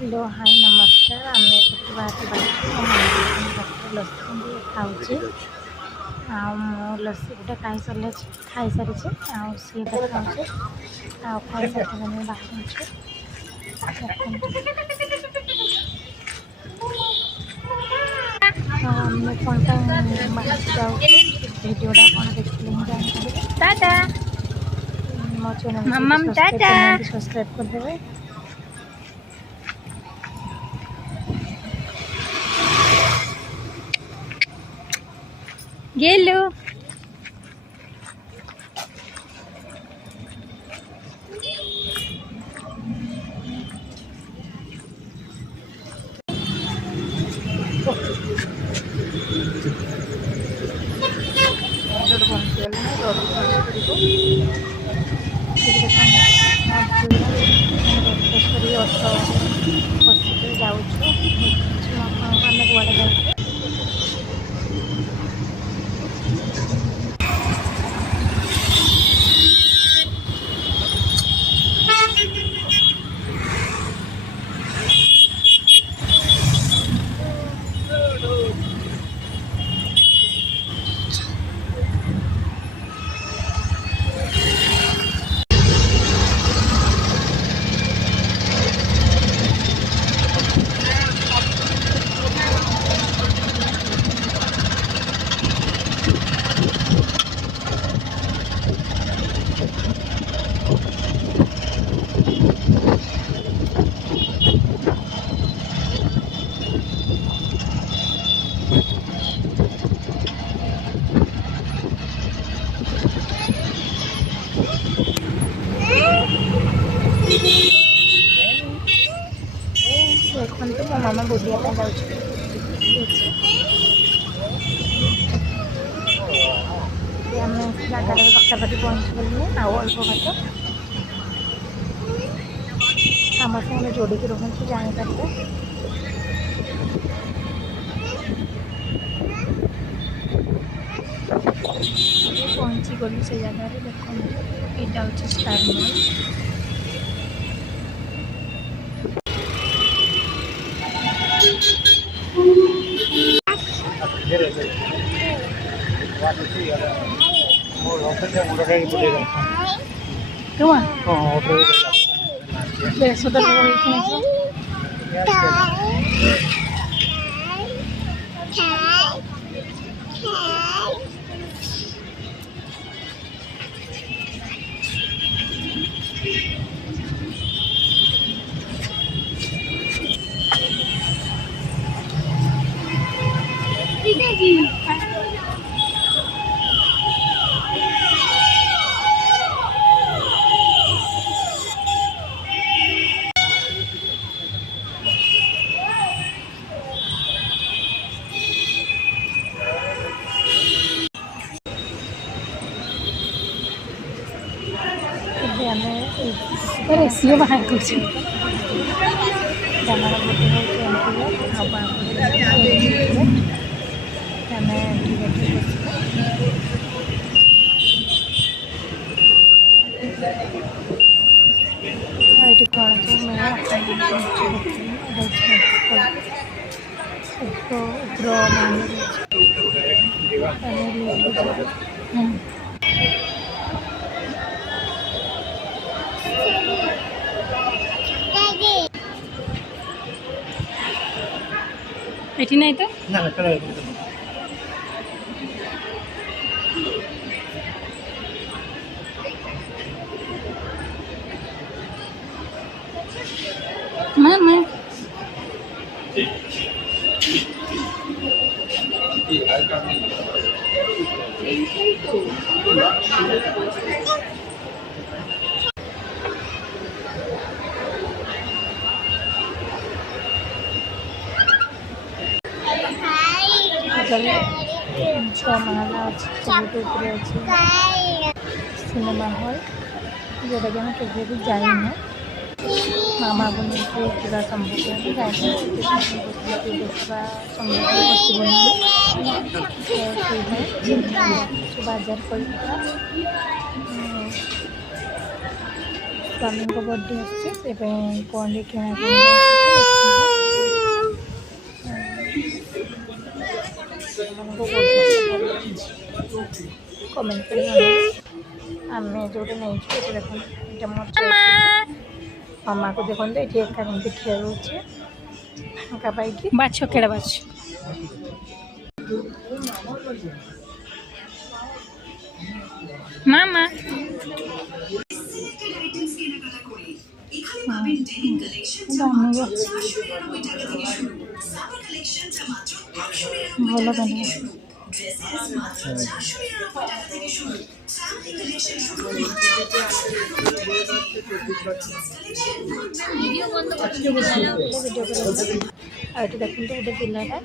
Hello hi नमस्कार आम बाहर लस्सी खाऊे लस्सी गोटे खाई सारे खाई सारी सी खाऊे खाई सारे बाहर आम कौन बाहर जाऊँ भिडियोटा कौन देखिए ही जानते टाटा मो चैनल सब्सक्राइब करदेवे। गेलु ଅଟୋ ବସିକି ଯାଉଛୁ ଆମେ କୁଆଡ଼େ ଯାଉଛୁ। देखते मो मामा बुलिया जाऊँ आम जगार पखापाखि पहुँच गलु आउ अल्प बात आम साथ जोड़िकी रुहतु जापारे पहुँची गलु से जगार देखो यहाँ हूँ स्टार मॉल। सी बाहर कर एटी नहीं तो ना मामा महला अच्छे सिनेमा हॉल जोटा कि आम केवे भी जाइना मामा बोल पूरा सम्बलपुर देखा सम्बलपुर बस बाजार कोलकाता स्वामी को बर्थडे आसे कौन किना कमेंट कर आम जो नहीं देखो मामा को देखो ये एका खेलुचे एका पाई बाछ केड़ा बाछ मामा ভালো বানিয়ে देखते गोटे पिलाटा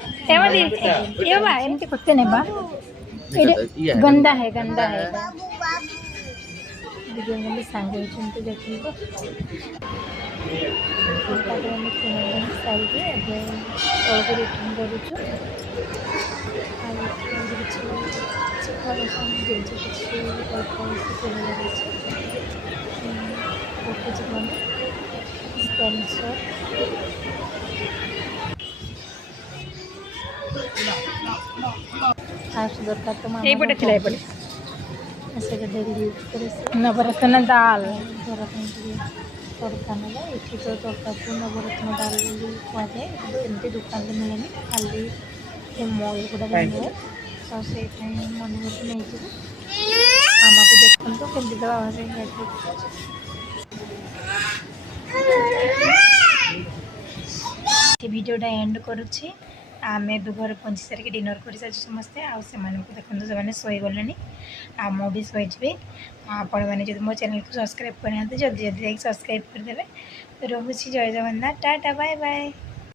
एमती करते नेबा गंदा है सांगे देखते सारी रिटर्न करुचु दरकार तो नवरत्न दाल तड़का ना ये तो तड़का को नवरत्न दाल कहुए एमती दुकान मिले खाली मल गुड़ा बने तो से मन बोलते नहीं मामा को देखते तो केमती दवा भिडियोटा एंड करुच्छी आम ए घर पहुँची सारिक डिनर कर समस्ते आसे देखते से शोगले आ मु भी शोजी आपण मैंने जो मो चैनल को सब्सक्राइब करना जल्दी जल्दी सब्सक्राइब करदे रोची जय जगन्नाथ टाटा बाय बाय।